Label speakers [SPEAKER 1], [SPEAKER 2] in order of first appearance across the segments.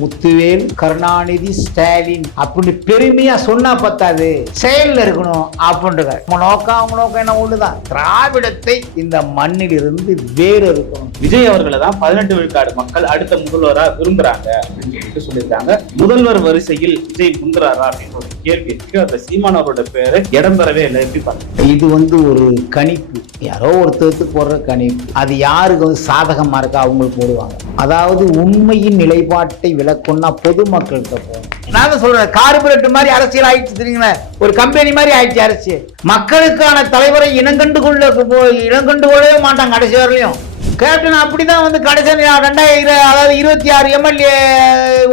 [SPEAKER 1] முத்துவேல் கருணாநிதி ஸ்டாலின் அப்படின்னு பெருமையா சொன்னா பத்தாது. செயல்ல இருக்கணும் அப்படின்ற அவங்க நோக்கம் அவங்க நோக்கம் என்ன? ஒண்ணுதான். திராவிடத்தை இந்த மண்ணில் இருந்து வேறு இருக்கணும்
[SPEAKER 2] விஜய் அவர்களை தான் பதினெட்டு விழுக்காடு மக்கள் அடுத்த முதல்வரா விரும்புறாங்க அப்படின்னு சொல்லிட்டு சொல்லியிருக்காங்க. முதல்வர் வரிசையில் விஜய் முந்துறாரா அப்படின்னு ஒரு கேள்வி இருக்கு. அந்த சீமான் அவரோட பேரு இடம் பெறவே இல்லை. எப்படி பாருங்க
[SPEAKER 1] இது வந்து ஒரு கணிப்பு. யாரோ ஒருத்தருக்கு போடுற கணிப்பு. அது யாருக்கு வந்து சாதகமா இருக்கா அவங்களுக்கு போடுவாங்க. அதாவது உண்மையின் நிலைப்பாட்டை இலக்குன்னா பொதுமக்கள்கிட்ட போகணும். நான் தான் சொல்றேன் கார்பரேட் மாதிரி அரசியல் ஆயிடுச்சு தெரியுங்களா? ஒரு கம்பெனி மாதிரி ஆயிடுச்சு அரசியல் மக்களுக்கான தலைவரை இனங்கண்டு கொள்ள இனங்கண்டு கொள்ளவே மாட்டாங்க கடைசி வரலையும் கேப்டன் அப்படிதான் வந்து கடைசி ரெண்டாயிரம் அதாவது இருபத்தி ஆறு எம்எல்ஏ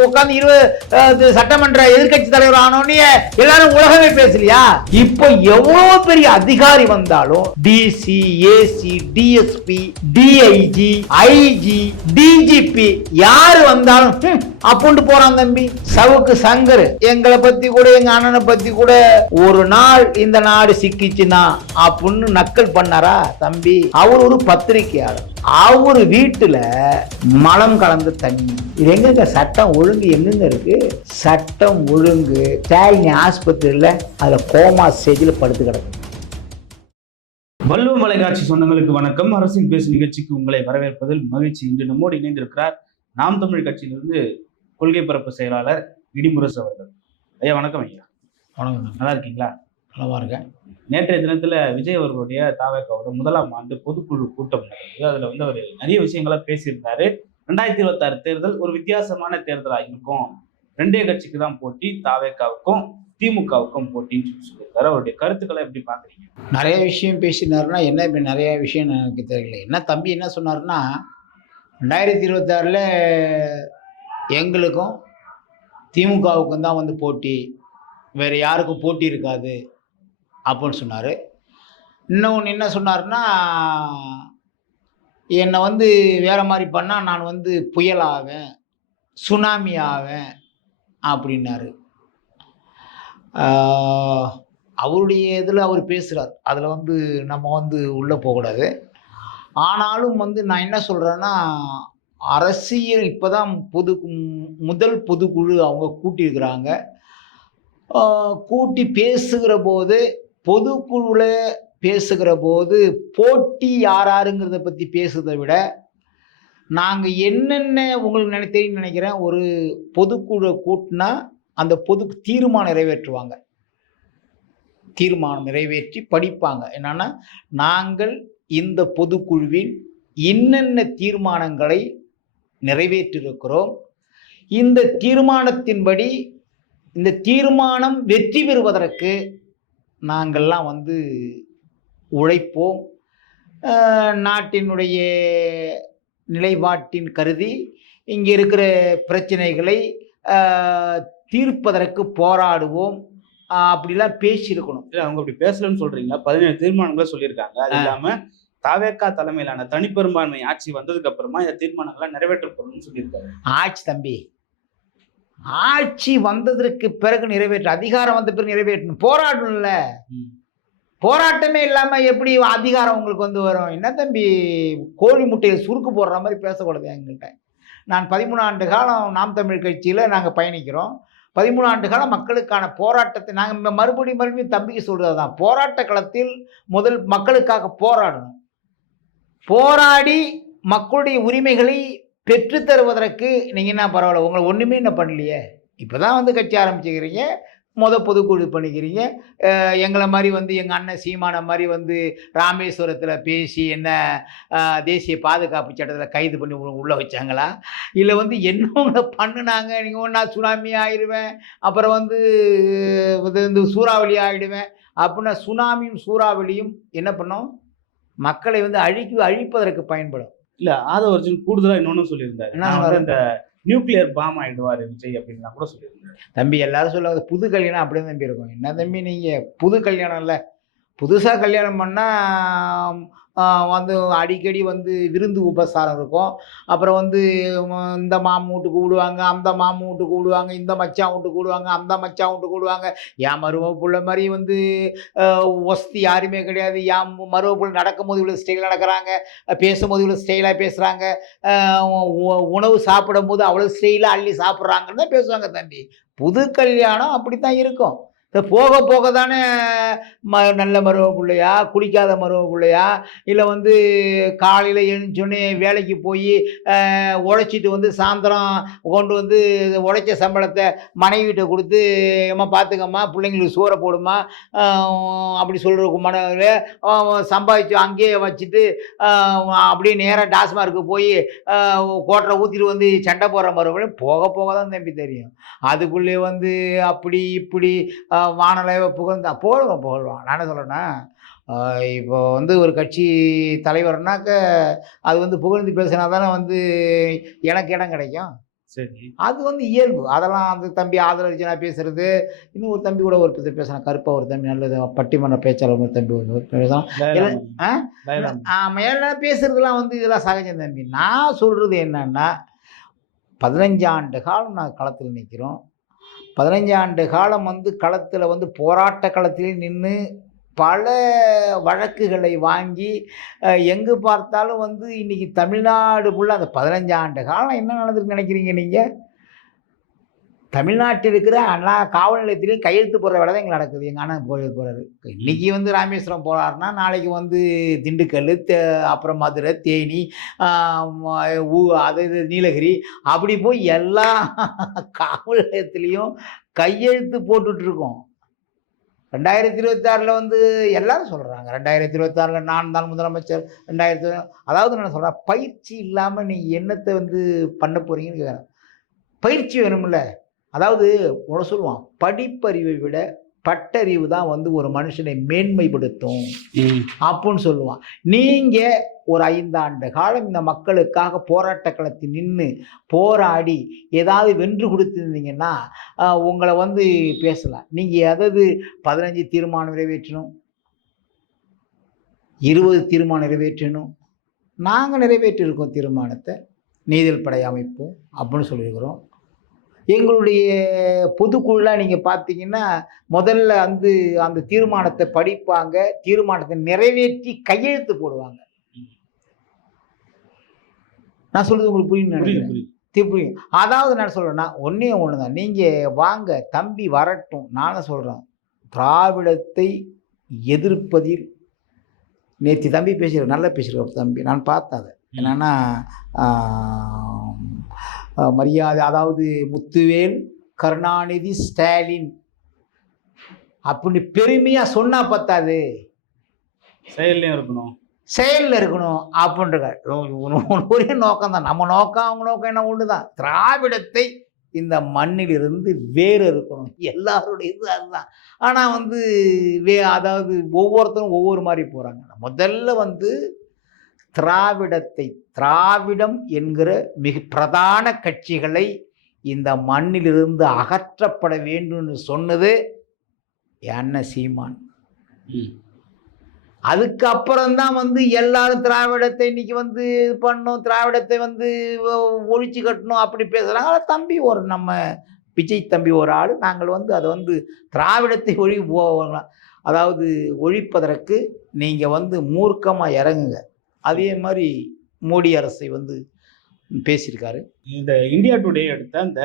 [SPEAKER 1] உட்காந்து இருபது சட்டமன்ற எதிர்க்கட்சி தலைவர் ஆனோடனே எல்லாரும் உலகமே பேசலையா? இப்போ எவ்வளவு பெரிய அதிகாரி வந்தாலும் DC AC DSP DIG IG DGP யாரு வந்தாலும் அப்புண்டு போறான் தம்பி. சவுக்கு சங்கர். எங்களை பத்தி கூட எங்க அண்ணனை பத்தி கூட ஒரு நாள் இந்த நாடு சிக்கிச்சுன்னா அப்படின்னு நக்கல் பண்ணாரா தம்பி? அவர் ஒரு பத்திரிகையாளர் அவர் வீட்டுல மலம் கலந்த தண்ணி. இது எங்க சட்டம் ஒழுங்கு எங்கெங்க இருக்கு? சட்டம் ஒழுங்கு. ஸ்டாலினி ஆஸ்பத்திரியில அதுல கோமா ஸ்டேஜில் படுத்து கிடக்கு.
[SPEAKER 2] வல்லுவ மலைக்காட்சி சொந்தங்களுக்கு வணக்கம். அரசின் பேசும் நிகழ்ச்சிக்கு உங்களை வரவேற்பதில் மகிழ்ச்சி. இன்று நம்மோடு இணைந்திருக்கிறார் நாம் தமிழ் கட்சியிலிருந்து கொள்கை பரப்பு செயலாளர் இடிமுரசு அவர்கள். ஐயா வணக்கம் ஐயா.
[SPEAKER 1] வணக்கம்
[SPEAKER 2] நல்லா இருக்கீங்களா?
[SPEAKER 1] நலமா இருக்கேன்.
[SPEAKER 2] நேற்றைய தினத்துல விஜய் அவர்களுடைய தாவேக்காவோட முதலாம் ஆண்டு பொதுக்குழு கூட்டம் நடந்தது. அதுல வந்து அவர் நிறைய விஷயங்களை பேசியிருந்தாரு. ரெண்டாயிரத்தி இருபத்தாறு தேர்தல் ஒரு வித்தியாசமான தேர்தலா இருக்கும் ரெண்டே கட்சிக்கு தான் போட்டி தாவேக்காவுக்கும் திமுகவுக்கும் போட்டின்னு சொல்லி சொல்லியிருக்காரு. அவருடைய கருத்துக்களை எப்படி பாக்குறீங்க
[SPEAKER 1] நிறைய விஷயம் பேசினாருன்னா என்ன இப்போ நிறைய விஷயம் எனக்கு தெரியல. என்ன தம்பி என்ன சொன்னாருன்னா ரெண்டாயிரத்தி இருபத்தாறில் எங்களுக்கும் திமுகவுக்கும் தான் வந்து போட்டி. வேறு யாருக்கும் போட்டி இருக்காது அப்படின்னு சொன்னார். இன்னொன்று என்ன சொன்னார்னா என்னை வந்து வேறு மாதிரி பண்ணால் நான் வந்து புயல் ஆவேன் சுனாமி ஆவேன் அப்படின்னாரு. அவருடைய இதில் அவர் பேசுகிறார் அதில் வந்து நம்ம வந்து உள்ளே போகக்கூடாது. ஆனாலும் வந்து நான் என்ன சொல்கிறேன்னா அரசியல் இப்போ தான் பொது முதல் பொதுக்குழு அவங்க கூட்டியிருக்கிறாங்க. கூட்டி பேசுகிற போது பொதுக்குழுவில் பேசுகிற போது போட்டி யார் யாருங்கிறத பற்றி பேசுகிறத விட நாங்கள் என்னென்ன உங்களுக்கு நினை நினைக்கிறேன் ஒரு பொதுக்குழு கூட்டினா அந்த பொது தீர்மானம் நிறைவேற்றுவாங்க. தீர்மானம் நிறைவேற்றி படிப்பாங்க. என்னன்னா நாங்கள் இந்த பொதுக்குழுவில் என்னென்ன தீர்மானங்களை நிறைவேற்றிருக்கிறோம். இந்த தீர்மானத்தின்படி இந்த தீர்மானம் வெற்றி பெறுவதற்கு நாங்கள்லாம் வந்து உழைப்போம். நாட்டினுடைய நிலைப்பாட்டின் கருதி இங்கே இருக்கிற பிரச்சனைகளை தீர்ப்பதற்கு போராடுவோம். அப்படிலாம் பேசியிருக்கணும்.
[SPEAKER 2] இல்ல அவங்க அப்படி பேசலன்னு சொல்றீங்க. பதினேழு தீர்மானங்களை சொல்லியிருக்காங்க. அது
[SPEAKER 1] ஆ.
[SPEAKER 2] தாவேக்கா தலைமையிலான தனிப்பெரும்பான்மை ஆட்சி வந்ததுக்கு அப்புறமா இந்த தீர்மானங்களை நிறைவேற்றப்படும்னு சொல்லியிருக்காரு.
[SPEAKER 1] ஆட்சி தம்பி. ஆட்சி வந்ததற்கு பிறகு நிறைவேற்ற அதிகாரம் வந்த பிறகு நிறைவேற்றணும். போராடணும்ல. போராட்டமே இல்லாம எப்படி அதிகாரம் உங்களுக்கு வந்து வரும்? என்ன தம்பி கோழி முட்டையில் சுருக்கு போடுற மாதிரி பேசக்கூடாது எங்கள்கிட்ட. நான் பதிமூணு ஆண்டு காலம் நாம் தமிழ் கட்சியில் நாங்கள் பயணிக்கிறோம். பதிமூணு ஆண்டு காலம் மக்களுக்கான போராட்டத்தை நாங்கள் மறுபடியும் மறுபடியும் தம்பிக்கு சொல்கிறது தான் போராட்ட களத்தில் முதல் மக்களுக்காக போராடணும். போராடி மக்களுடைய உரிமைகளை பெற்று தருவதற்கு நீங்கள் என்ன பரவாயில்ல உங்களை ஒன்றுமே என்ன பண்ணலையே. இப்போ தான் வந்து கட்சி ஆரம்பிச்சுக்கிறீங்க. மொதல் பொதுக்குழு பண்ணிக்கிறீங்க. எங்களை மாதிரி வந்து எங்கள் அண்ணன் சீமான மாதிரி வந்து ராமேஸ்வரத்தில் பேசி என்ன தேசிய பாதுகாப்பு சட்டத்தில் கைது பண்ணி உள்ளே வச்சாங்களா? இல்லை வந்து என்ன ஒன்று பண்ணுனாங்க? நீங்கள் ஒன்றா சுனாமி ஆயிடுவேன் அப்புறம் வந்து இது வந்து சூறாவளி ஆகிடுவேன் அப்படின்னா சுனாமியும் சூறாவளியும் என்ன பண்ணோம்? மக்களை வந்து அழிக்கு அழிப்பதற்கு பயன்படும்.
[SPEAKER 2] இல்ல ஆதவ அர்ஜுன் கூடுதலா இன்னொன்னு சொல்லியிருந்தாரு. நான்? இந்த நியூக்ளியர் பாம் ஆயிடுவாரு விஜய் அப்படின்னு கூட சொல்லியிருந்தாரு.
[SPEAKER 1] தம்பி எல்லாரும் சொல்லுவாங்க புது கல்யாணம் அப்படியே தம்பி இருக்கும். என்ன தம்பி நீங்கள் புது கல்யாணம் இல்லை. புதுசாக கல்யாணம் பண்ணால் வந்து அடிக்கடி வந்து விருந்து உபசாரம் இருக்கும். அப்புறம் வந்து இந்த மாமன் வீட்டுக்கு கூடுவாங்க அந்த மாமன் வீட்டுக்கு கூடுவாங்க இந்த மச்சான் வீட்டுக்கு கூடுவாங்க அந்த மச்சான் வீட்டுக்கு கூடுவாங்க என் மரும பிள்ளை மாதிரி வந்து வசதி யாருமே கிடையாது. என் மரும பிள்ளை நடக்கும்போது இவ்வளோ ஸ்டைல் நடக்கிறாங்க பேசும்போது இவ்வளோ ஸ்டைலாக பேசுகிறாங்க உணவு சாப்பிடும்போது அவ்வளோ ஸ்டைலாக அள்ளி சாப்பிட்றாங்கன்னு தான் பேசுவாங்க தம்பி. புது கல்யாணம் அப்படி தான் இருக்கும். போக போக தானே ம நல்ல மருவ பிள்ளையா குடிக்காத மருவ பிள்ளையா இல்லை வந்து காலையில் எழுந்தோடனே வேலைக்கு போய் உழைச்சிட்டு வந்து சாயந்தரம் கொண்டு வந்து உழைச்ச சம்பளத்தை மனைவிட்ட கொடுத்து அம்மா பார்த்துக்கம்மா பிள்ளைங்களுக்கு சோறை போடுமா அப்படி சொல்கிற மன சம்பாதிச்சு அங்கேயே வச்சுட்டு அப்படியே நேராக டாஸ்மார்க்கு போய் கோட்டரை ஊற்றிட்டு வந்து சண்டை போடுற மருவ போக போக தான் தம்பி தெரியும். அதுக்குள்ளே வந்து அப்படி இப்படி வானலை புகழ்ந்தா போடுவோம் புகழ்வான் நான் என்ன சொல்கிறேன்னா இப்போ வந்து ஒரு கட்சி தலைவர்னாக்க அது வந்து புகழ்ந்து பேசினா தானே வந்து எனக்கு இடம் கிடைக்கும்.
[SPEAKER 2] சரி.
[SPEAKER 1] அது வந்து இயல்பு. அதெல்லாம் அந்த தம்பி ஆதரவு நான் பேசுறது இன்னும் ஒரு தம்பி கூட ஒரு பேசுகிறேன் கருப்பாக ஒரு தம்பி நல்லது. பட்டிமன்ற பேச்சாளர் ஒரு தம்பி ஒரு பேசலாம்
[SPEAKER 2] லைலா
[SPEAKER 1] ஆ?
[SPEAKER 2] லைலா
[SPEAKER 1] மேலாம் பேசுறதுலாம் வந்து இதெல்லாம் சகஜம் தம்பி. நான் சொல்கிறது என்னன்னா பதினஞ்சு ஆண்டு காலம் நான் களத்தில் நிற்கிறோம் பதினஞ்சு ஆண்டு காலம் வந்து களத்தில் வந்து போராட்ட களத்தில் நின்று பல வழக்குகளை வாங்கி எங்கு பார்த்தாலும் வந்து இன்னைக்கு தமிழ்நாடு ஃபுல்லாக அந்த பதினஞ்சு ஆண்டு காலம் என்ன நடந்திருக்கு நினைக்கிறீங்க நீங்கள் தமிழ்நாட்டில் இருக்கிற எல்லா காவல் நிலையத்திலையும் கையெழுத்து போடுற வேலை தான் எங்களுக்கு நடக்குது. எங்கள் அண்ணன் போய் போகிறாரு இன்னைக்கு வந்து ராமேஸ்வரம் போகிறாருன்னா நாளைக்கு வந்து திண்டுக்கல் தே அப்புறம் மதுரை தேனி ஊ அது இது நீலகிரி அப்படி போய் எல்லா காவல் நிலையத்துலேயும் கையெழுத்து போட்டுட்ருக்கோம். ரெண்டாயிரத்தி இருபத்தாறில் வந்து எல்லாரும் சொல்கிறாங்க ரெண்டாயிரத்தி இருபத்தாறில் நான் தான் முதலமைச்சர். ரெண்டாயிரத்தி அதாவது நான் சொல்கிறேன் பயிற்சி இல்லாமல் நீங்கள் என்னத்தை வந்து பண்ண போகிறீங்கன்னு கேட்குறேன் பயிற்சி வேணும்ல. அதாவது உன சொல்லுவான் படிப்பறிவை விட பட்டறிவு தான் வந்து ஒரு மனுஷனை மேன்மைப்படுத்தும் அப்படின்னு சொல்லுவான். நீங்கள் ஒரு ஐந்தாண்டு காலம் இந்த மக்களுக்காக போராட்ட களத்தில் நின்று போராடி ஏதாவது வென்று கொடுத்துருந்தீங்கன்னா உங்களை வந்து பேசலாம் நீங்கள் எதாவது பதினஞ்சு தீர்மானம் நிறைவேற்றணும் இருபது தீர்மானம் நிறைவேற்றணும் நாங்கள் நிறைவேற்றியிருக்கோம் தீர்மானத்தை நீதல் படை அமைப்போம் அப்படின்னு சொல்லியிருக்கிறோம். எங்களுடைய பொதுக்குழுலாம் நீங்கள் பார்த்தீங்கன்னா முதல்ல வந்து அந்த தீர்மானத்தை படிப்பாங்க. தீர்மானத்தை நிறைவேற்றி கையெழுத்து போடுவாங்க. நான் சொல்றது உங்களுக்கு புரியும் தி- புரியும் அதாவது நான் சொல்கிறேன்னா ஒன்றே ஒன்று தான் நீங்கள் வாங்க தம்பி வரட்டும். நானும் சொல்கிறேன் திராவிடத்தை எதிர்ப்பதில் நேற்று தம்பி பேசுகிற நல்லா பேசியிருக்க தம்பி. நான் பார்த்தேன் என்னன்னா மரியாதை அதாவது முத்துவேல் கருணாநிதி ஸ்டாலின். அப்படின்னு பெருமையாக சொன்னா பத்தாது.
[SPEAKER 2] செயல்லையும் இருக்கணும்.
[SPEAKER 1] செயலில் இருக்கணும் அப்படின்ற ஒரே நோக்கம் தான் நம்ம நோக்கம் அவங்க நோக்கம் என்ன ஒன்று தான் திராவிடத்தை இந்த மண்ணிலிருந்து வேறு இருக்கணும். எல்லாருடைய இது அதுதான். ஆனால் வந்து வே அதாவது ஒவ்வொருத்தரும் ஒவ்வொரு மாதிரி போகிறாங்க முதல்ல வந்து திராவிடத்தை திராவிடம் என்கிற மிக பிரதான கட்சிகளை இந்த மண்ணிலிருந்து அகற்றப்பட வேண்டும்னு சொன்னது என்ன சீமான். அதுக்கப்புறம்தான் வந்து எல்லாரும் திராவிடத்தை இன்னைக்கு வந்து இது பண்ணணும் திராவிடத்தை வந்து ஒழிச்சு கட்டணும் அப்படி பேசுகிறாங்க ஆனா தம்பி ஒரு நம்ம விஜய் தம்பி ஒரு ஆள். நாங்கள் வந்து அதை வந்து திராவிடத்தை ஒழி போ- அதாவது ஒழிப்பதற்கு நீங்கள் வந்து மூர்க்கமாக இறங்குங்க. அதே மாதிரி மோடி அரசை வந்து பேசியிருக்காரு.
[SPEAKER 2] இந்த இந்தியா டுடே எடுத்த அந்த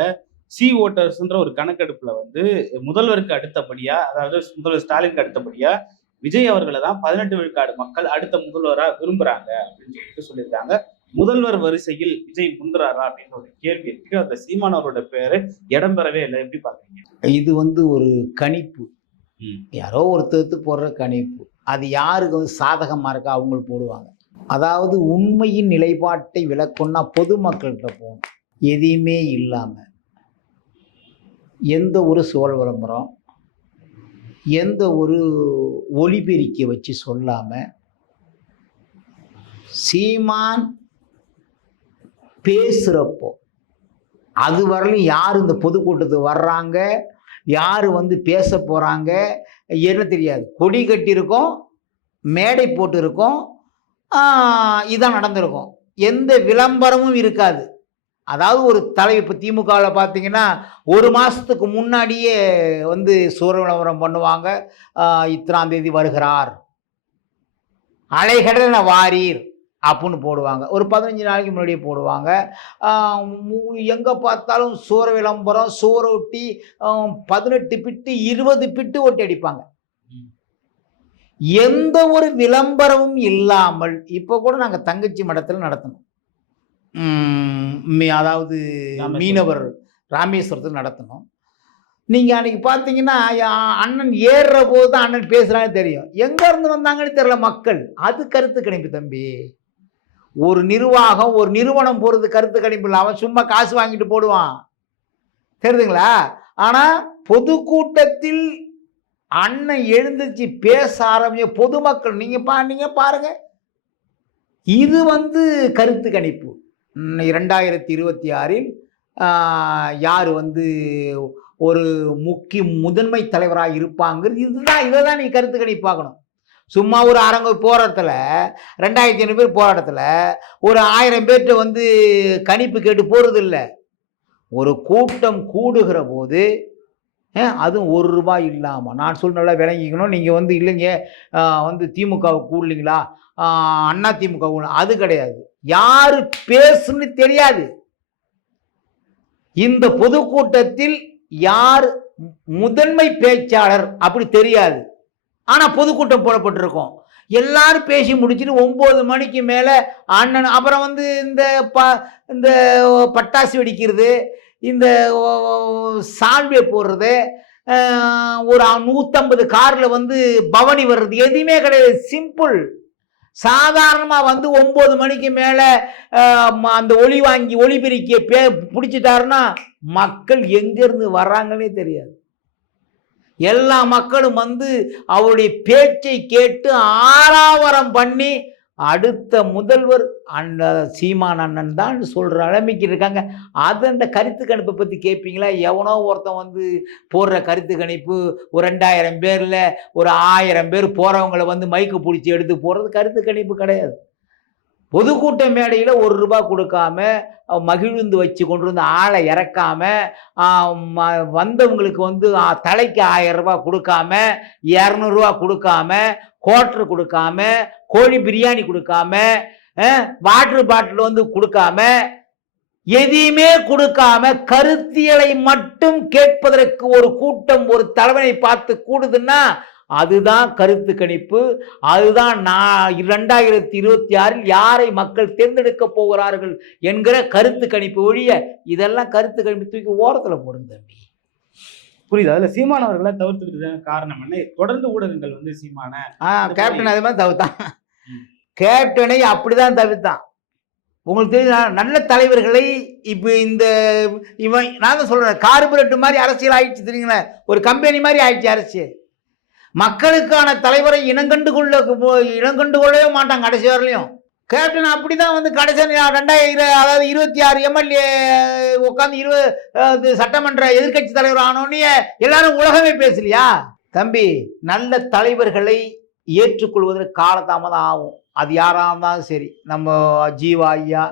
[SPEAKER 2] சி ஓட்டர்ஸ்ன்ற ஒரு கணக்கெடுப்புல வந்து முதல்வருக்கு அடுத்தபடியா அதாவது முதல்வர் ஸ்டாலினுக்கு அடுத்தபடியா விஜய் அவர்களை தான் பதினெட்டு விழுக்காடு மக்கள் அடுத்த முதல்வரா விரும்புறாங்க அப்படின்னு சொல்லிட்டு சொல்லியிருக்காங்க. முதல்வர் வரிசையில் விஜய் முந்துறாரா அப்படின்னு ஒரு கேள்வி இருக்கு. அந்த சீமான் அவரோட பேரு இடம் பெறவே இல்லை. எப்படி பாக்குறீங்க
[SPEAKER 1] இது வந்து ஒரு கணிப்பு. யாரோ ஒருத்தருக்கு போடுற கணிப்பு. அது யாருக்கு வந்து சாதகமாக இருக்கா அவங்களுக்கு போடுவாங்க. அதாவது உண்மையின் நிலைப்பாட்டை விளக்கணும்னா பொதுமக்கள்கிட்ட போகணும். எதையுமே இல்லாமல் எந்த ஒரு சோழ விளம்பரம் எந்த ஒரு ஒளிபெருக்கியை வச்சு சொல்லாமல் சீமான் பேசுகிறப்போ அது வரலும் யார் இந்த பொதுக்கூட்டத்துக்கு வர்றாங்க யார் வந்து பேச போகிறாங்க என்ன தெரியாது. கொடி கட்டியிருக்கோம் மேடை போட்டிருக்கோம் இதான் நடந்திருக்கும். எந்த விளம்பரமும் இருக்காது. அதாவது ஒரு தலைவர் இப்போ திமுகவில் பார்த்தீங்கன்னா ஒரு மாதத்துக்கு முன்னாடியே வந்து சூர விளம்பரம் பண்ணுவாங்க. இத்தனாம் தேதி வருகிறார். அலைகடல வாரீர் அப்புடின்னு போடுவாங்க. ஒரு பதினஞ்சு நாளைக்கு முன்னாடியே போடுவாங்க. எங்கே பார்த்தாலும் சூர விளம்பரம் சூற ஒட்டி பதினெட்டு பிட்டு இருபது பிட்டு ஒட்டி அடிப்பாங்க. எந்த ஒரு விளம்பரமும் இல்லாமல் இப்போ கூட நாங்கள் தங்கச்சி மடத்தில் நடத்தணும். அதாவது. மீனவர் ராமேஸ்வரத்தில் நடத்தணும். நீங்கள் அன்னைக்கு பார்த்தீங்கன்னா அண்ணன் ஏறுற போது தான் அண்ணன் பேசுகிறான்னு தெரியும். எங்கேருந்து வந்தாங்கன்னு தெரியல மக்கள். அது கருத்து கணிப்பு தம்பி. ஒரு நிர்வாகம் ஒரு நிறுவனம் போகிறது கருத்து கணிப்பு இல்லை. அவன் சும்மா காசு வாங்கிட்டு போடுவான். தெரியுதுங்களா? ஆனால் பொதுக்கூட்டத்தில் அண்ணன் எழுந்துச்சு பேச ஆரம்பிச்ச பொதுமக்கள் நீங்கள் பா நீங்கள் பாருங்கள் இது வந்து கருத்து கணிப்பு. இரண்டாயிரத்தி இருபத்தி ஆறில் யார் வந்து ஒரு முக்கிய முதன்மை தலைவராக இருப்பாங்கிறது இதுதான் இதை தான் நீ கருத்து கணிப்பு பார்க்கணும். சும்மா ஒரு அரங்க போராட்டத்தில் ரெண்டாயிரத்தி ஐநூறு பேர் போராட்டத்தில் ஒரு ஆயிரம் பேர்கிட்ட வந்து கணிப்பு கேட்டு போகிறது இல்லை ஒரு கூட்டம் கூடுகிற போது அதுவும் ஒரு ரூபாய் இல்லாமல் நான் சொல்ல விளங்கிக்கணும். நீங்கள் வந்து இல்லைங்க வந்து திமுகவை கூடலிங்களா அண்ணா திமுக கூட அது கிடையாது. யார் பேசுன்னு தெரியாது. இந்த பொதுக்கூட்டத்தில் யார் முதன்மை பேச்சாளர் அப்படி தெரியாது. ஆனால் பொதுக்கூட்டம் போடப்பட்டிருக்கோம். எல்லாரும் பேசி முடிச்சுட்டு ஒம்பது மணிக்கு மேலே அண்ணன் அப்புறம் வந்து இந்த ப இந்த பட்டாசு வெடிக்கிறது இந்த சால்வே போடுறது ஒரு நூற்றம்பது காரில் வந்து பவனி வர்றது எதுவுமே கிடையாது. சிம்பிள் சாதாரணமாக வந்து ஒம்பது மணிக்கு மேலே அந்த ஒளி வாங்கி ஒளி பிரிக்க பே பிடிச்சிட்டாருன்னா மக்கள் எங்கேருந்து வர்றாங்கன்னே தெரியாது. எல்லா மக்களும் வந்து அவருடைய பேச்சை கேட்டு ஆறாவரம் பண்ணி அடுத்த முதல்வர் அந்த சீமான் அண்ணன் தான் சொல்கிற அளமைக்கு இருக்காங்க. அது அந்த கருத்து கணிப்பை பற்றி கேட்பீங்களா எவனோ ஒருத்தன் வந்து போடுற கருத்து கணிப்பு ஒரு ரெண்டாயிரம் பேரில் ஒரு ஆயிரம் பேர் போகிறவங்கள வந்து மைக்கு பிடிச்சி எடுத்து போகிறது கருத்து கணிப்பு கிடையாது. பொதுக்கூட்ட மேடையில் ஒரு ரூபா கொடுக்காம மகிழ்ந்து வச்சு கொண்டு வந்து ஆளை இறக்காம வந்தவங்களுக்கு வந்து தலைக்கு ஆயிரம் ரூபா கொடுக்காம இரநூறுவா கொடுக்காம கோட்ரு கொடுக்காம கோழி பிரியாணி கொடுக்காம வாட்டர் பாட்டில் வந்து கொடுக்காம எதையுமே கொடுக்காம கருத்தியலை மட்டும் கேட்பதற்கு ஒரு கூட்டம் ஒரு தலைவனை பார்த்து கூடுதுன்னா அதுதான் கருத்து கணிப்பு. அதுதான் நான் இரண்டாயிரத்தி இருபத்தி ஆறில் யாரை மக்கள் தேர்ந்தெடுக்க போகிறார்கள் என்கிற கருத்து கணிப்பு ஒழிய இதெல்லாம் கருத்து கணிப்பு தூக்கி ஓரத்தில் போடுங்க
[SPEAKER 2] புரியுது. அதுல சீமான் அவர்களை தவிர்த்துக்கிட்டதான காரணம் என்ன? தொடர்ந்து ஊடகங்கள் வந்து சீமான.
[SPEAKER 1] ஆ கேப்டன் அதே மாதிரி தவிர்த்தான். கேப்டனை அப்படிதான் தவிர்த்தான். உங்களுக்கு தெரியும் நல்ல தலைவர்களை இப்போ இந்த இவன் நான் தான் சொல்கிறேன் கார்பரேட் மாதிரி அரசியல் ஆயிடுச்சு தெரியுங்களா? ஒரு கம்பெனி மாதிரி ஆயிடுச்சு அரசியல் மக்களுக்கான தலைவரை இனங்கண்டு கொள்ள இனங்கண்டு கொள்ளவே மாட்டாங்க கடைசி வரலையும் கேப்டன் அப்படி தான் வந்து கடைசி ரெண்டாயிரம் அதாவது இருபத்தி ஆறு எம்எல்ஏ உட்காந்து இருபது சட்டமன்ற எதிர்க்கட்சி தலைவர் ஆனோடனே எல்லாரும் உலகமே பேசலையா? தம்பி நல்ல தலைவர்களை ஏற்றுக்கொள்வதற்கு காலதாமதம் ஆகும். அது யாராக இருந்தாலும் சரி. நம்ம ஜீவா ஐயா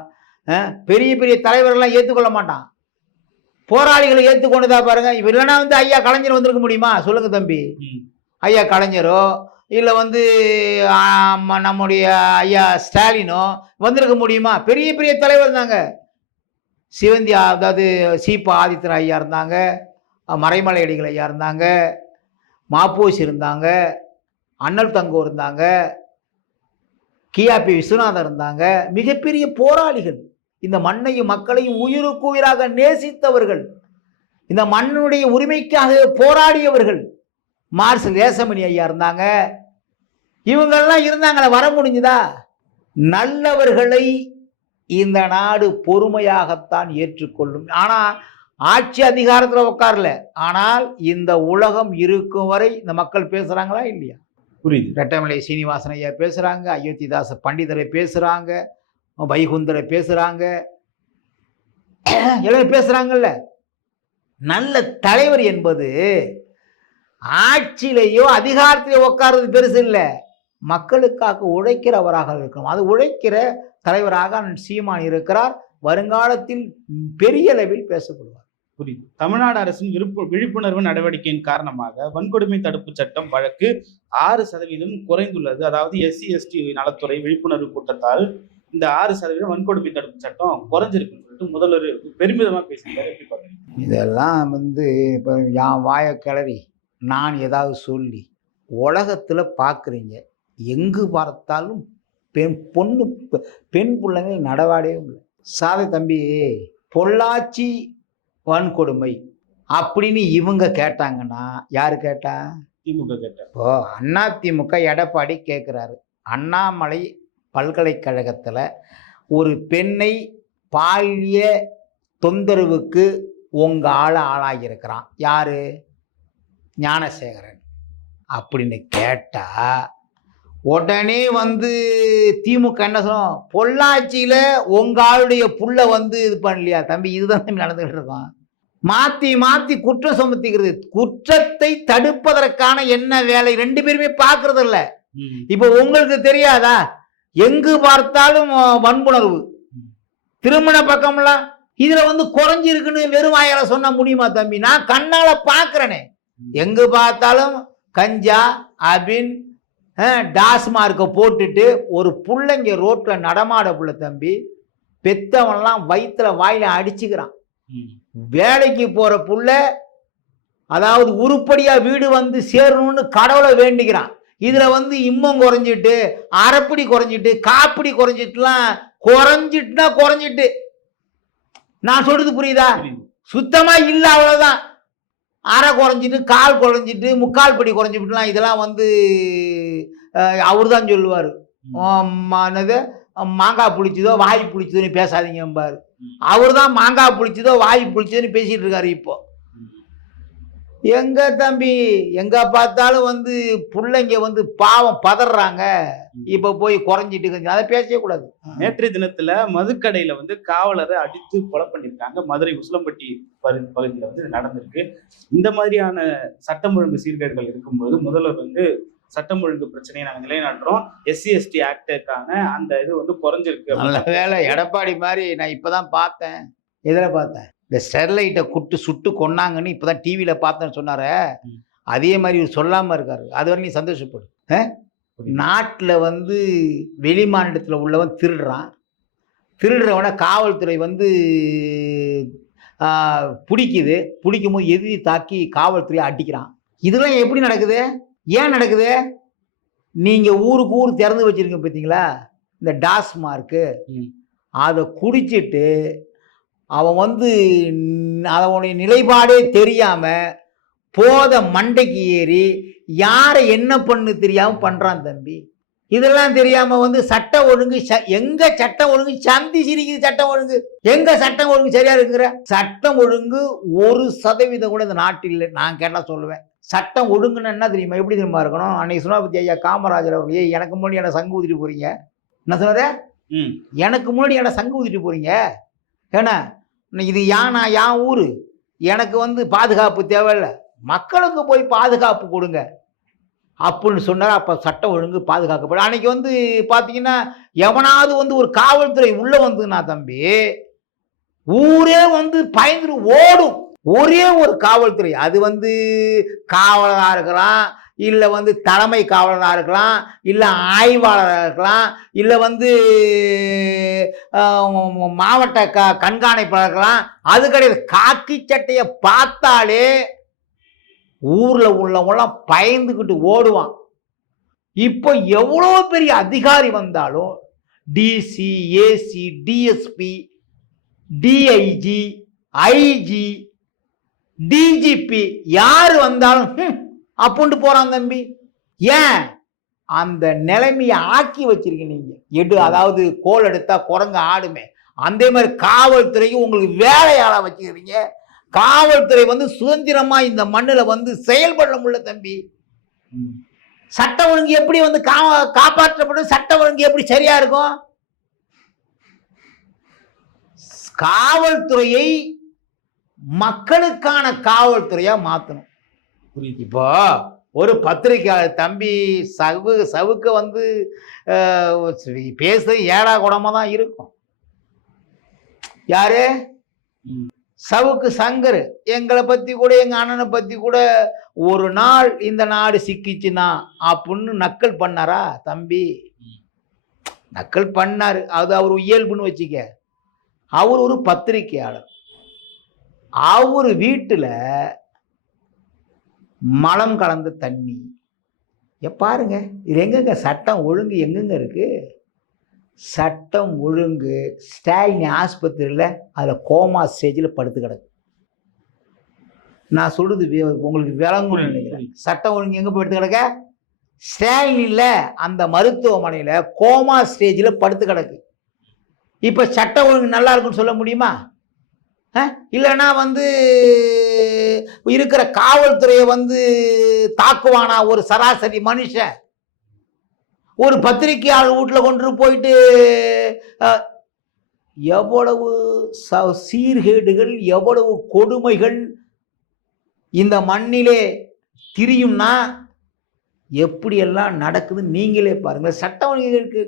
[SPEAKER 1] பெரிய பெரிய தலைவர்கள்லாம் ஏற்றுக்கொள்ள மாட்டான். போராளிகளை ஏற்றுக்கொண்டுதா பாருங்க. இப்போ இல்லைன்னா வந்து ஐயா கலைஞர் வந்திருக்க முடியுமா? சொல்லுங்க தம்பி. ஐயா கலைஞரோ இல்லை வந்து நம்முடைய ஐயா ஸ்டாலினோ வந்திருக்க முடியுமா? பெரிய பெரிய தலைவர் தாங்க. சிவந்தி அதாவது சீப்பா ஆதித்தர் ஐயா இருந்தாங்க. மறைமலை அடிகள் ஐயா இருந்தாங்க. மாப்போசி இருந்தாங்க. அண்ணல் தங்கோ இருந்தாங்க. கியாபி விஸ்வநாதர் இருந்தாங்க. மிகப்பெரிய போராளிகள். இந்த மண்ணையும் மக்களையும் உயிருக்கு உயிராக நேசித்தவர்கள். இந்த மண்ணுடைய உரிமைக்காக போராடியவர்கள். மார்சல் தேசமணி ஐயா இருந்தாங்க. இவங்கெல்லாம் இருந்தாங்களே வர முடிஞ்சுதா? நல்லவர்களை இந்த நாடு பொறுமையாகத்தான் ஏற்றுக்கொள்ளும். ஆனால் ஆட்சி அதிகாரத்தில் உட்காரல ஆனால் இந்த உலகம் இருக்கும் வரை இந்த மக்கள் பேசுகிறாங்களா இல்லையா?
[SPEAKER 2] புரியுது.
[SPEAKER 1] ரெட்டமலை சீனிவாசன் ஐயா பேசுகிறாங்க அயோத்திதாச பண்டிதரை பேசுகிறாங்க வைகுந்தரை பேசுகிறாங்க எல்லாரும் பேசுகிறாங்கல்ல நல்ல தலைவர் என்பது ஆட்சியிலேயோ அதிகாரத்திலேயோ உட்கார்றது பெருசு இல்லை. மக்களுக்காக உழைக்கிறவராக இருக்கணும் அது உழைக்கிற தலைவராக சீமான் இருக்கிறார். வருங்காலத்தில் பெரிய அளவில் பேசப்படுவார்.
[SPEAKER 2] புரியுது. தமிழ்நாடு அரசின் விருப்பு விழிப்புணர்வு நடவடிக்கையின் காரணமாக வன்கொடுமை தடுப்பு சட்டம் வழக்கு ஆறு சதவீதம் குறைந்துள்ளது. அதாவது எஸ்சி எஸ்டி நலத்துறை விழிப்புணர்வு கூட்டத்தால் இந்த ஆறு சதவீதம் வன்கொடுமை தடுப்பு சட்டம் குறைஞ்சிருக்குன்னு சொல்லிட்டு முதல்வர் பெருமிதமா பேசியிருக்காரு. எப்படி பாக்குறீங்க
[SPEAKER 1] இதெல்லாம் வந்து இப்போ என் வாயை கிளறி. நான் ஏதாவது சொல்லி உலகத்தில் பார்க்குறீங்க எங்கு பார்த்தாலும் பெண் பொண்ணு பெண் பிள்ளைங்க நடவாடே இல்லை. சாதை தம்பி பொள்ளாச்சி வன்கொடுமை அப்படின்னு இவங்க கேட்டாங்கன்னா யார் கேட்டா?
[SPEAKER 2] திமுக கேட்டார்.
[SPEAKER 1] இப்போ அதிமுக எடப்பாடி கேட்குறாரு அண்ணாமலை பல்கலைக்கழகத்தில் ஒரு பெண்ணை பாலிய தொந்தரவுக்கு உங்கள் ஆள் ஆளாகியிருக்கிறான். யாரு? ஞானசேகரன். அப்படின்னு கேட்டால் உடனே வந்து திமுக என்ன சொல்லும்? பொள்ளாச்சியில் உங்கள் ஆளுடைய புள்ள வந்து இது பண்ணலையா தம்பி? இதுதான் தம்பி நடந்துகிட்டு இருக்கோம் மாற்றி மாற்றி குற்றம் சுமத்திக்கிறது. குற்றத்தை தடுப்பதற்கான என்ன வேலை? ரெண்டு பேருமே பார்க்கறது இல்ல. இப்போ உங்களுக்கு தெரியாதா? எங்கு பார்த்தாலும் வன்புணர்வு. திருமண பக்கம்லாம் இதுல வந்து குறைஞ்சிருக்குன்னு வெறும் வாயால சொன்ன முடியுமா தம்பி? நான் கண்ணால பாக்குறேனே எங்கு பார்த்தாலும் கஞ்சா அபின் டாஸ்மார்க்கை போட்டுட்டு ஒரு புள்ளைங்க ரோட்ல நடமாட புள்ள தம்பி பெத்தவன்லாம் வயிற்றுல வாயில அடிச்சுக்கிறான். வேலைக்கு போற புள்ள அதாவது உருப்படியா வீடு வந்து சேரணும்னு கடவுளை வேண்டிக்கிறான். இதுல வந்து இம்மம் குறைஞ்சிட்டு அரைப்படி குறைஞ்சிட்டு காப்பிடி குறைஞ்சிட்டுலாம் குறைஞ்சிட்டுனா குறைஞ்சிட்டு. நான் சொல்றது புரியுதா?
[SPEAKER 2] புரியுது.
[SPEAKER 1] சுத்தமா இல்ல அவ்வளவுதான் அரை குறைஞ்சிட்டு கால் குறைஞ்சிட்டு முக்கால் படி குறைஞ்சிட்டுலாம் இதெல்லாம் வந்து அவர் தான் சொல்லுவார். என்னது? மாங்காய் புளிச்சதோ வாய் புளிச்சதோன்னு பேசாதீங்கம்பாரு. அவர் தான் மாங்காய் புளிச்சதோ வாய் புளிச்சதுன்னு பேசிட்டு இருக்காரு இப்போ. எங்க தம்பி? எங்க பார்த்தாலும் வந்து பிள்ளைங்க வந்து பாவம் பதறாங்க. இப்ப போய் குறைஞ்சிட்டு. அதை பேசவே கூடாது.
[SPEAKER 2] நேற்றைய தினத்துல மதுக்கடையில வந்து காவலரை அடித்து கொலை பண்ணிருக்காங்க மதுரை உசிலம்பட்டி பகு- பகுதியில வந்து நடந்திருக்கு. இந்த மாதிரியான சட்டம் ஒழுங்கு சீர்கேடுகள் இருக்கும்போது முதல்வர் வந்து சட்டம் ஒழுங்கு பிரச்சனையை நாங்க நிலைநாட்டுறோம். எஸ்சி எஸ்டி ஆக்டுக்கான அந்த இது வந்து குறைஞ்சிருக்கு.
[SPEAKER 1] நல்ல வேலை எடப்பாடி மாதிரி நான் இப்பதான் பார்த்தேன். எதில் பார்த்தேன்? இந்த ஸ்டெர்லைட்டை குட்டு சுட்டு கொன்னாங்கன்னு இப்பதான் டிவியில பார்த்தேன்னு சொன்னாரே. அதே மாதிரி இவர் சொல்லாம இருக்காரு. அது வரை நீ சந்தோஷப்படு.
[SPEAKER 2] புரியுது.
[SPEAKER 1] நாட்டில் வந்து வெளி மாநிலத்தில் உள்ளவன் திருடுறான். திருடுறவனை காவல்துறை வந்து பிடிக்குது. பிடிக்கும் போது எதிரி தாக்கி காவல்துறையை அடிக்கிறான். இதெல்லாம் எப்படி நடக்குது? ஏன் நடக்குது? நீங்கள் ஊருக்கு ஊர் திறந்து வச்சிருக்கீங்க பார்த்தீங்களா இந்த டாஸ்மார்க்கு. அதை குடிச்சிட்டு அவன் வந்து அவனுடைய நிலைப்பாடே தெரியாமல் போத மண்டைக்கு ஏறி யாரை என்ன பண்ணு தெரியாமல் பண்ணுறான் தம்பி. இதெல்லாம் தெரியாம வந்து சட்ட ஒழுங்கு ச- எங்க சட்டம் ஒழுங்கு சந்தி சிரிக்குது சட்டம் ஒழுங்கு? எங்க சட்டம் ஒழுங்கு சரியா இருக்குற சட்டம் ஒழுங்கு ஒரு சதவீதம் கூட இந்த நாட்டில் இல்லை. நான் கேட்டா சொல்லுவேன். சட்டம் ஒழுங்குன்னு என்ன தெரியுமா? எப்படி தெரியுமா இருக்கணும்? அன்னைக்கு சுனாபதி ஐயா காமராஜர் அவர்கள் "ஏய், எனக்கு முன்னாடி என்ன சங்கு ஊதிட்டு போறீங்க. என்ன சொன்னதே
[SPEAKER 2] ம்.
[SPEAKER 1] எனக்கு முன்னாடி என்ன சங்கு ஊதிட்டு போறீங்க. ஏன்னா இது யானா யான் ஊர்? எனக்கு வந்து பாதுகாப்பு தேவையில்லை. மக்களுக்கு போய் பாதுகாப்பு கொடுங்க. அப்படின்னு சொன்னார் அப்போ சட்டம் ஒழுங்கு பாதுகாக்கப்படும் அன்னைக்கு வந்து பார்த்தீங்கன்னா எவனாவது வந்து ஒரு காவல்துறை உள்ளே வந்துன்னா தம்பி ஊரே வந்து பயந்துட்டு ஓடும். ஒரே ஒரு காவல்துறை. அது வந்து காவலராக இருக்கிறான் இல்லை வந்து தலைமை காவலராக இருக்கலாம் இல்லை ஆய்வாளராக இருக்கலாம் இல்லை வந்து மாவட்ட க கண்காணிப்பாளர் இருக்கலாம். அது கிடையாது. காக்கி சட்டையை பார்த்தாலே ஊரில் உள்ளவங்களாம் பயந்துக்கிட்டு ஓடுவான். இப்போ எவ்வளோ பெரிய அதிகாரி வந்தாலும் DC AC DSP DIG IG DGP யார் வந்தாலும் அப்புண்டு போறான் தம்பி. ஏன்? அந்த நிலைமையை ஆக்கி வச்சிருக்கீங்க நீங்க. எடு அதாவது கோல் எடுத்தா குரங்கு ஆடுமே. அதே மாதிரி காவல்துறையும் உங்களுக்கு வேலையாளா வச்சுக்கிறீங்க. காவல்துறை வந்து சுதந்திரமா இந்த மண்ணில் வந்து செயல்பட முடியல தம்பி. சட்ட ஒழுங்கு எப்படி வந்து கா காப்பாற்றப்படும்? சட்ட ஒழுங்கு எப்படி சரியா இருக்கும்? காவல்துறையை மக்களுக்கான காவல்துறையா மாத்தணும். இப்போ ஒரு பத்திரிக்கையாளர் தம்பி சவு சவுக்க வந்து பேசுறது ஏடா குடமா தான் இருக்கும். யாரு. சவுக்கு சங்கர். எங்களை பத்தி கூட எங்க அண்ணனை பத்தி கூட ஒரு நாள் இந்த நாடு சிக்கிச்சுன்னா அப்படின்னு நக்கல் பண்ணாரா தம்பி. நக்கல் பண்ணாரு. அது அவர் இயல்புன்னு வச்சுக்க. அவர் ஒரு பத்திரிக்கையாளர். அவர் வீட்டில் மலம் கலந்த தண்ணி. ஏ பாருங்க. இது எங்கங்க? சட்டம் ஒழுங்கு எங்கெங்க இருக்கு? சட்டம் ஒழுங்கு ஸ்டாலின் ஆஸ்பத்திரியில் அதில் கோமா ஸ்டேஜில் படுத்து கிடக்கு. நான் சொல்றது வி- உங்களுக்கு விளங்கும்னு நினைக்கிறேன். சட்டம் ஒழுங்கு எங்கே படுத்து கிடக்க? ஸ்டாலின் இல்லை அந்த மருத்துவமனையில் கோமா ஸ்டேஜில் படுத்து கிடக்கு. இப்போ சட்ட ஒழுங்கு நல்லா இருக்குன்னு சொல்ல முடியுமா? இல்லைன்னா வந்து இருக்கிற காவல்துறையை வந்து தாக்குவானா ஒரு சராசரி மனுஷன்? ஒரு பத்திரிகையாளர் வீட்டில் கொண்டு போயிட்டு எவ்வளவு ச- சீர்கேடுகள் எவ்வளவு கொடுமைகள் இந்த மண்ணிலே திரியும்னா எப்படியெல்லாம் நடக்குதுன்னு நீங்களே பாருங்கள் சட்டம் இருக்கு